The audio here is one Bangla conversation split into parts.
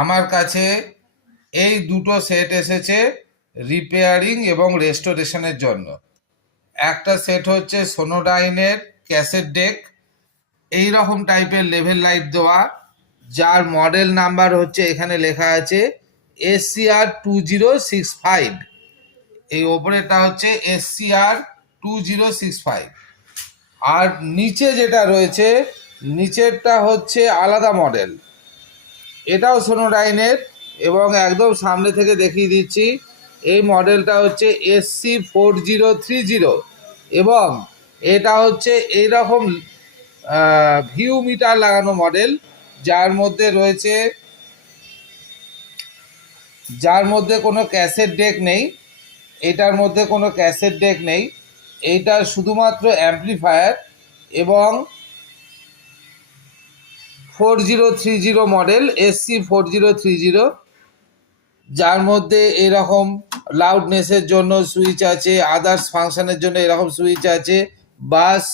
আমার কাছে এই দুটো সেট এসেছে রিপেয়ারিং এবং রেস্টোরেশনের জন্য। একটা সেট হচ্ছে সোনোডাইনের ক্যাসেট ডেক, এই রকম টাইপের লেভেল লাইট দেওয়া, যার মডেল নাম্বার হচ্ছে এখানে লেখা আছে SCR2065। এই ওপরেটা হচ্ছে SCR2065। আর নিচে যেটা রয়েছে, নিচেরটা হচ্ছে আলাদা মডেল, এটাও সোনোডাইনের এবং একদম সামনে থেকে দেখিয়ে দিচ্ছি। এই মডেলটা হচ্ছে SC4030 এবং এটা হচ্ছে এইরকম ভিউ মিটার লাগানো মডেল, যার মধ্যে কোনো ক্যাসেট ডেক নেই। এটার মধ্যে কোনো ক্যাসেট ডেক নেই, এইটা শুধুমাত্র অ্যাম্পলিফায়ার এবং 4030 মডেল SC4030, যার মধ্যে এরকম লাউডনেসের জন্য সুইচ আছে, আদার্স ফাংশনের জন্য এরকম সুইচ আছে, বাস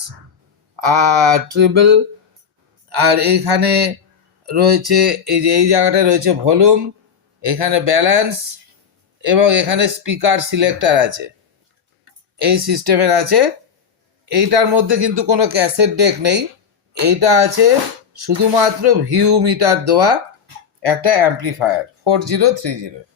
আর ট্রিবল। আর এইখানে রয়েছে এই জায়গাটা রয়েছে ভলিউম, এখানে ব্যালেন্স এবং এখানে স্পিকার সিলেক্টর আছে, এই সিস্টেমের আছে। এইটার মধ্যে কিন্তু কোনো ক্যাসেট ডেক নেই, এইটা আছে শুধুমাত্র ভিউ মিটার দেওয়া একটা অ্যাম্পলিফায়ার 4030।